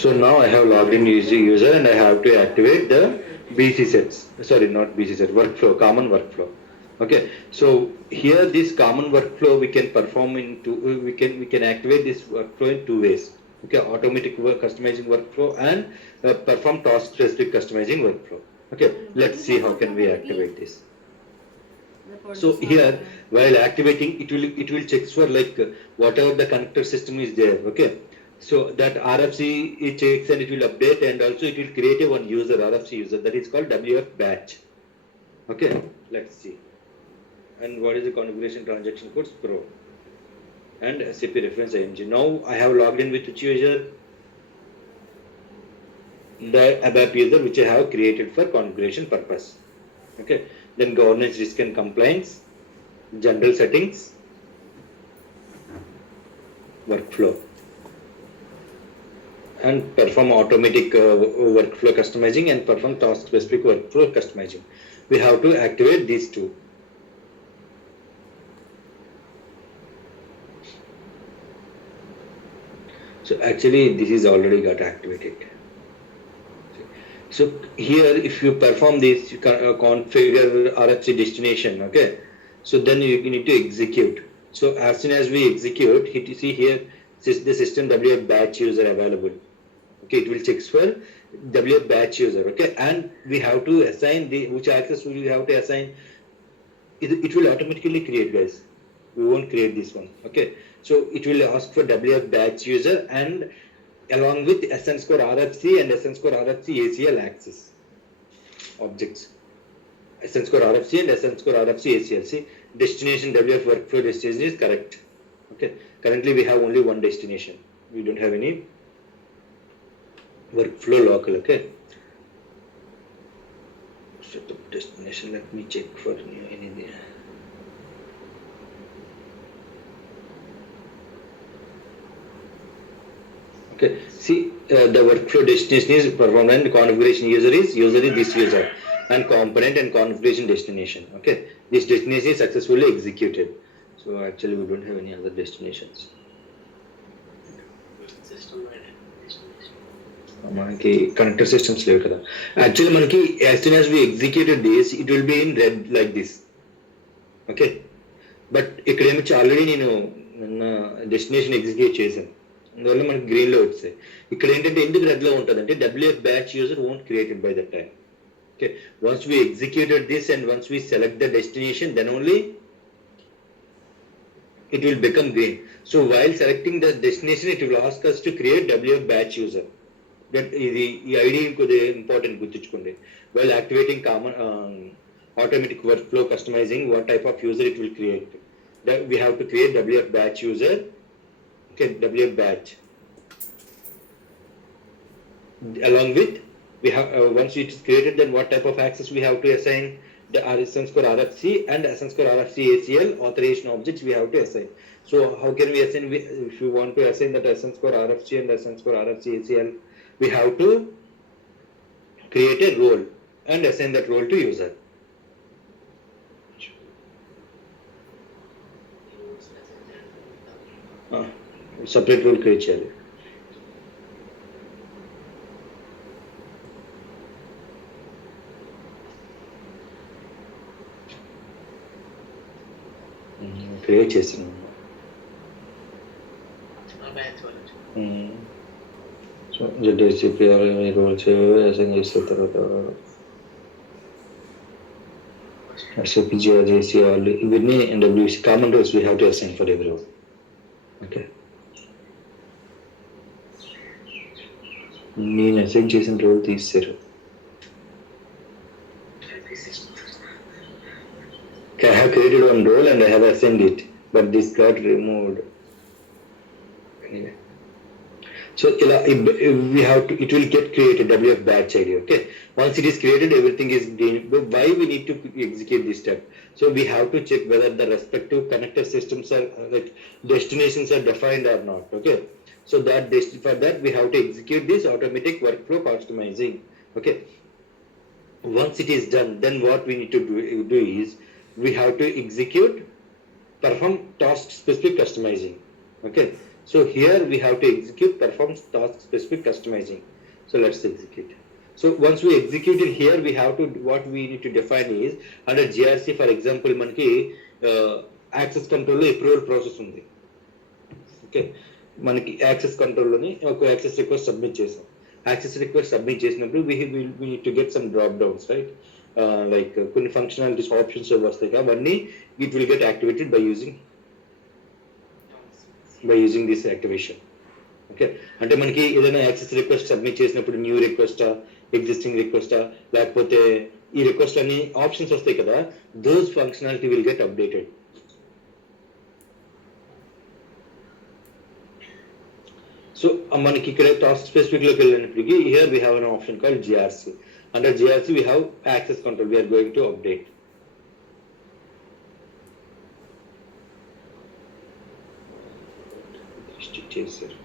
So now I have logged in user and I have to activate the BC sets. Sorry, not BC set, workflow, common workflow. Okay, so here this common workflow we can perform into, we can activate this workflow in two ways. Okay, automatic customizing workflow and perform task specific customizing workflow. Okay, let's see how can we activate this. So here, while activating, it will check for like whatever the connector system is there. Okay, so that RFC it checks and it will update, and also it will create a one user RFC user that is called WF batch. Okay, let's see. And what is the configuration transaction codes pro and SAP reference IMG. Now I have logged in with which user, the ABAP user which I have created for configuration purpose. Okay, then governance, risk and compliance, general settings, workflow, and perform automatic workflow customizing and perform task specific workflow customizing. We have to activate these two. So actually this is already got activated. So here if you perform this, you configure RFC destination. Okay, so then you need to execute. So as soon as we execute, you see here the system WF batch user available. Okay, it will check for WF batch user. Okay, and we have to assign the which access we have to assign. It will automatically create, guys. We won't create this one. Okay, so it will ask for WF batch user and along with SN score RFC and SN score RFC ACL access objects. SN score RFC and SN score RFC ACL. See, destination WF workflow destination is correct. Okay, currently we have only one destination. We don't have any workflow local. Okay, set up destination. Let me check for anything. Okay, see the workflow destination is performed and configuration user is this user, and component and configuration destination. Okay, this destination is successfully executed. So actually we don't have any other destinations. మనకి connector systems లేవు కదా. Actually మనకి as soon as we executed this it will be in red like this. Okay, but ఇక్కడ ఏమొచ్చి already నేను destination execute చేశాను, అందువల్ల మనకి గ్రీన్లో వచ్చాయి. ఇక్కడ ఏంటంటే ఎందుకు రెడ్లో ఉంటుంది అంటే WF batch user won't created by that time. Okay, once we executed this and once we select the destination, then only it will become green. So while selecting the destination, it will ask us to create WF batch user. That is the idea important గుర్తుంచుకోండి. While activating common automatic workflow customizing, what type of user it will create. That we have to create WF batch user. Okay, WF batch. Along with we have once it is created, then what type of access we have to assign the SN score RFC and SN score RFC ACL authorization objects we have to assign. So how can we assign? If you want to assign that SN score RFC and SN score RFC ACL, we have to create a role and assign that role to user. Separate role create చేయాలి. Create చేస్తున్నాను. So ZSCP roles assign చేసిన తర్వాత SAP GRC all ఇవన్నీ WC common roles we have to assign for everyone. Okay, నేను assign చేసిన role తీస్తారు. Okay, I have created one role and I have assigned it, but this got removed. Anyway, so we have to, it will get created WF batch ID. Okay, once it is created, everything is green. Why we need to execute this step? So we have to check whether the respective connector systems are like destinations are defined or not. Okay, so that for that we have to execute this automatic workflow customizing. Okay, once it is done, then what we need to do is we have to execute perform task specific customizing. Okay, So here we have to execute perform task specific customizing. So let's execute. So once we execute it here, we have to, what we need to define is under GRC, for example, మనకి access కంట్రోల్లో approval process ఉంది. Okay, మనకి access కంట్రోల్లోని ఒక access request submit చేసాం. Access request submit చేసినప్పుడు we need to get some drop downs, right? Like కొన్ని functionalities options వస్తాయి, అవన్నీ it will get activated by using this activation. Okay, అంటే మనకి ఏదైనా యాక్సెస్ రిక్వెస్ట్ సబ్మిట్ చేసినప్పుడు న్యూ రిక్వెస్టా, ఎగ్జిస్టింగ్ రిక్వెస్టా, లేకపోతే ఈ రిక్వెస్ట్ అన్ని ఆప్షన్స్ వస్తాయి కదా, those functionality will get updated. So మనకి ఇక్కడ టాస్క్ స్పెసిఫిక్ లోకి వెళ్ళినప్పటికీ here we have an option called GRC. Under GRC we have access control, we are going to update. చేశారు